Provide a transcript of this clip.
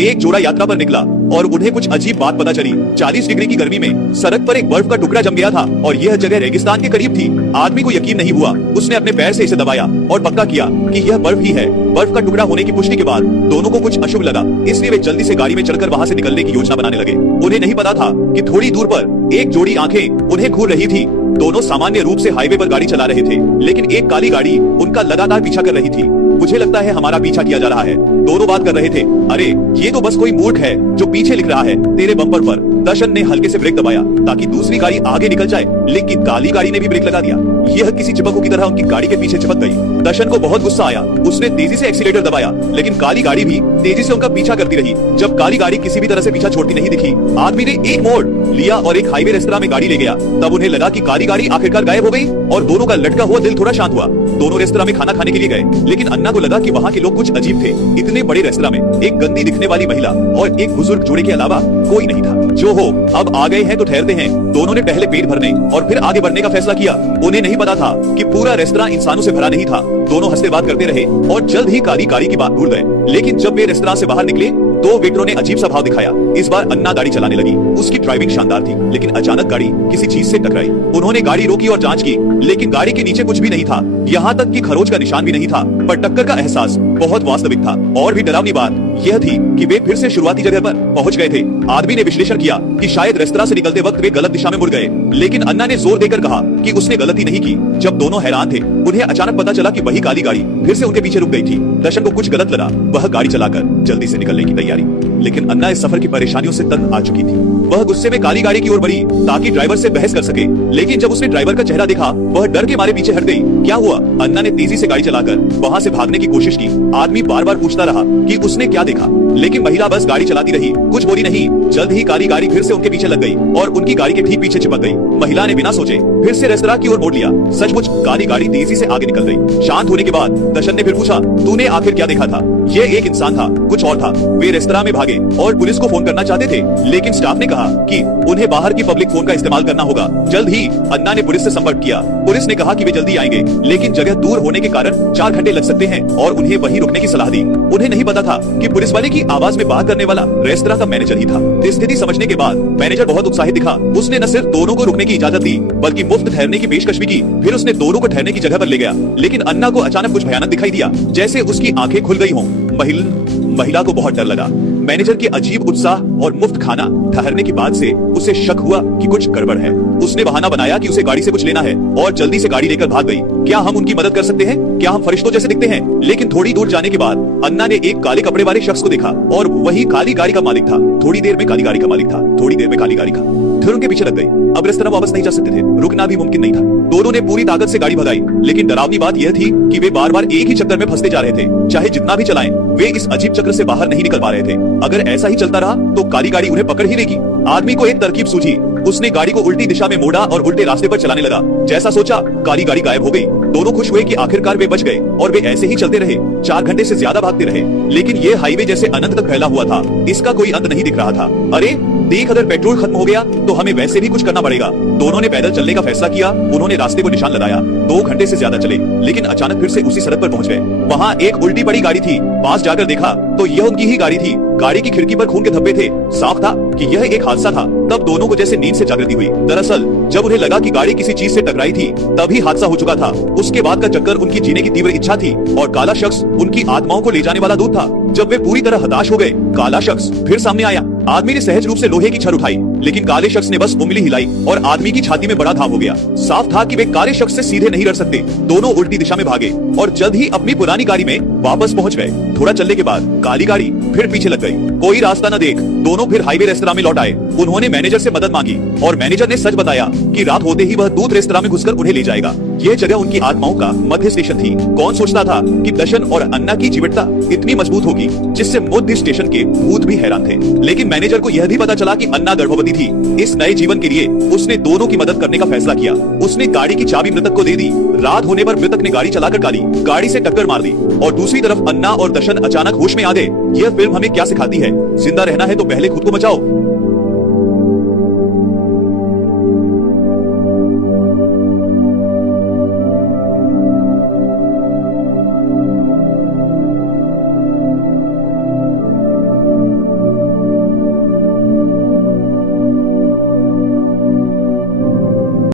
एक जोड़ा यात्रा पर निकला और उन्हें कुछ अजीब बात पता चली। 40 डिग्री की गर्मी में सड़क पर एक बर्फ का टुकड़ा जम गया था और यह जगह रेगिस्तान के करीब थी। आदमी को यकीन नहीं हुआ। उसने अपने पैर से इसे दबाया और पक्का किया कि यह बर्फ ही है। बर्फ का टुकड़ा होने की पुष्टि के बाद दोनों को कुछ अशुभ लगा, इसलिए वे जल्दी से गाड़ी में चढ़कर वहाँ से निकलने की योजना बनाने लगे। उन्हें नहीं पता था कि थोड़ी दूर पर एक जोड़ी आंखें उन्हें घूर रही थी। दोनों सामान्य रूप से हाईवे पर गाड़ी चला रहे थे, लेकिन एक काली गाड़ी उनका लगातार पीछा कर रही थी। मुझे लगता है हमारा पीछा किया जा रहा है, दोनों बात कर रहे थे। अरे ये तो बस कोई मूर्ख है जो पीछे लिख रहा है तेरे बम्पर पर। दर्शन ने हल्के से ब्रेक दबाया ताकि दूसरी गाड़ी आगे निकल जाए, लेकिन काली गाड़ी ने भी ब्रेक लगा दिया। यह किसी चिपकू की तरह उनकी गाड़ी के पीछे चिपक गई। दर्शन को बहुत गुस्सा आया। उसने तेजी से एक्सीलेटर दबाया, लेकिन काली गाड़ी भी तेजी से उनका पीछा करती रही। जब काली गाड़ी किसी भी तरह से पीछा छोड़ती नहीं दिखी, आदमी ने एक मोड़ लिया और एक हाईवे रेस्तरां में गाड़ी ले गया। तब उन्हें लगा कि काली गाड़ी आखिरकार गायब हो गई और दोनों का लटका हुआ दिल थोड़ा शांत हुआ। दोनों रेस्तरां में खाना खाने के लिए गए, लेकिन अन्ना को लगा कि वहाँ के लोग कुछ अजीब थे। इतने बड़े रेस्तरां में एक गंदी दिखने वाली महिला और एक बुजुर्ग जोड़े के अलावा कोई नहीं था। जो हो, अब आ गए हैं तो ठहरते हैं। दोनों ने पहले पेट भरने और फिर आगे बढ़ने का फैसला किया। उन्हें नहीं पता था कि पूरा रेस्तरां इंसानों से भरा नहीं था। दोनों हंसते बात करते रहे और जल्द ही काली गाड़ी की बात भूल गए। लेकिन जब वे रेस्तरां से बाहर निकले तो वेटरों ने अजीब सा भाव दिखाया। इस बार अन्ना गाड़ी चलाने लगी। उसकी ड्राइविंग शानदार थी, लेकिन अचानक गाड़ी किसी चीज से टकराई। उन्होंने गाड़ी रोकी और जांच की, लेकिन गाड़ी के नीचे कुछ भी नहीं था, यहाँ तक कि खरोच का निशान भी नहीं था। पर टक्कर का एहसास बहुत वास्तविक था। और भी डरावनी बात यह थी कि वे फिर से शुरुआती जगह पर पहुंच गए थे। आदमी ने विश्लेषण किया कि शायद रेस्तरां से निकलते वक्त वे गलत दिशा में मुड़ गए, लेकिन अन्ना ने जोर देकर कहा कि उसने गलती नहीं की। जब दोनों हैरान थे, उन्हें अचानक पता चला कि वही काली गाड़ी फिर से उनके पीछे रुक गई थी। दर्शन को कुछ गलत लगा। वह गाड़ी चलाकर जल्दी से निकलने की तैयारी, लेकिन अन्ना इस सफर की परेशानियों से तंग आ चुकी थी। वह गुस्से में काली गाड़ी की ओर बढ़ी ताकि ड्राइवर से बहस कर सके, लेकिन जब उसने ड्राइवर का चेहरा देखा, वह डर के मारे पीछे हट गई। क्या हुआ? अन्ना ने तेजी से गाड़ी चलाकर वहाँ से भागने की कोशिश की। आदमी बार बार पूछता रहा कि उसने क्या देखा, लेकिन महिला बस गाड़ी चलाती रही, कुछ बोली नहीं। जल्द ही काली गाड़ी फिर से उनके पीछे लग गई और उनकी गाड़ी के ठीक पीछे चिपक गई। महिला ने बिना सोचे फिर से रेस्तरां की ओर मोड़ लिया। सचमुच काली गाड़ी तेजी से आगे निकल गई। शांत होने के बाद दर्शन ने फिर पूछा, तूने आखिर क्या देखा था? ये एक इंसान था, कुछ और था। वे रेस्तरां में भागे और पुलिस को फोन करना चाहते थे, लेकिन स्टाफ ने कहा कि उन्हें बाहर की पब्लिक फोन का इस्तेमाल करना होगा। जल्द ही अन्ना ने पुलिस से संपर्क किया। पुलिस ने कहा कि वे जल्दी आएंगे, लेकिन जगह दूर होने के कारण 4 घंटे लग सकते हैं और उन्हें वहीं रुकने की सलाह दी। उन्हें नहीं पता था कि पुलिस वाले की आवाज में बात करने वाला रेस्तरां का मैनेजर ही था। स्थिति समझने के बाद मैनेजर बहुत उत्साहित दिखा। उसने न सिर्फ दोनों को रुकने की इजाजत दी, बल्कि मुफ्त ठहरने की पेशकश भी की। फिर उसने दोनों को ठहरने की जगह पर ले गया, लेकिन अन्ना को अचानक कुछ भयानक दिखाई दिया, जैसे उसकी आंखें खुल गई हों। महिला को बहुत डर लगा। मैनेजर के अजीब उत्साह और मुफ्त खाना ठहरने की बात से उसे शक हुआ कि कुछ गड़बड़ है। उसने बहाना बनाया कि उसे गाड़ी से कुछ लेना है और जल्दी से गाड़ी लेकर भाग गई। क्या हम उनकी मदद कर सकते हैं? क्या हम फरिश्तों जैसे दिखते हैं? लेकिन थोड़ी दूर जाने के बाद अन्ना ने एक काले कपड़े वाले शख्स को देखा और वही काली गाड़ी का मालिक था। थोड़ी देर में काली गाड़ी का मालिक था, थोड़ी देर में काली गाड़ी का। फिर उनके पीछे लग गई। अब रेस्तरां वापस नहीं जा सकते थे, रुकना भी मुमकिन नहीं था। दोनों ने पूरी ताकत से गाड़ी भगाई, लेकिन डरावनी बात यह थी कि वे बार बार एक ही चक्कर में फंसते जा रहे थे। चाहे जितना भी चलाएं, वे इस अजीब चक्र से बाहर नहीं निकल पा रहे थे। अगर ऐसा ही चलता रहा तो काली गाड़ी उन्हें पकड़ ही लेगी। आदमी को एक तरकीब सूझी। उसने गाड़ी को उल्टी दिशा में मोड़ा और उल्टे रास्ते पर चलाने लगा। जैसा सोचा, काली गाड़ी गायब हो गई। दोनों खुश हुए कि आखिरकार वे बच गए और वे ऐसे ही चलते रहे। 4 घंटे से ज्यादा भागते रहे, लेकिन ये हाईवे जैसे अनंत तक फैला हुआ था। इसका कोई अंत नहीं दिख रहा था। अरे देख, अगर पेट्रोल खत्म हो गया तो हमें वैसे भी कुछ करना पड़ेगा। दोनों ने पैदल चलने का फैसला किया। उन्होंने रास्ते को निशान लगाया। 2 घंटे से ज्यादा चले, लेकिन अचानक फिर से उसी सड़क पर पहुंच गए। वहाँ एक उल्टी पड़ी गाड़ी थी। पास जाकर देखा तो यह उनकी ही गाड़ी थी। गाड़ी की खिड़की पर खून के धब्बे थे। साफ था कि यह एक हादसा था। तब दोनों को जैसे नींद से जागृति हुई। दरअसल जब उन्हें लगा कि गाड़ी किसी चीज से टकराई थी, तभी हादसा हो चुका था। उसके बाद का चक्कर उनकी जीने की तीव्र इच्छा थी और काला शख्स उनकी आत्माओं को ले जाने वाला दूत था। जब वे पूरी तरह हताश हो गए, काला शख्स फिर सामने आया। आदमी ने सहज रूप से लोहे की छड़ उठाई, लेकिन काले शख्स ने बस उंगली हिलाई और आदमी की छाती में बड़ा घाव हो गया। साफ था कि वे काले शख्स से सीधे नहीं लड़ सकते। दोनों उल्टी दिशा में भागे और जल्द ही अपनी पुरानी गाड़ी में वापस पहुंच गए। थोड़ा चलने के बाद काली गाड़ी फिर पीछे लग गई। कोई रास्ता न देख दोनों फिर हाईवे रेस्तरां में लौट आए। उन्होंने मैनेजर से मदद मांगी और मैनेजर ने सच बताया कि रात होते ही वह दूध रेस्तरां में घुसकर उन्हें ले जाएगा। यह जगह उनकी आत्माओं का मध्य स्टेशन थी। कौन सोचता था कि दर्शन और अन्ना की जीवटता इतनी मजबूत होगी, जिससे मध्य स्टेशन के भूत भी हैरान थे। लेकिन मैनेजर को यह भी पता चला कि अन्ना गर्भवती थी। इस नए जीवन के लिए उसने दोनों की मदद करने का फैसला किया। उसने गाड़ी की चाबी मृतक को दे दी। रात होने पर मृतक ने गाड़ी चलाकर काली गाड़ी से टक्कर मार दी और दूसरी तरफ अन्ना और दर्शन अचानक होश में आ गए। यह फिल्म हमें क्या सिखाती है? जिंदा रहना है तो पहले खुद को बचाओ।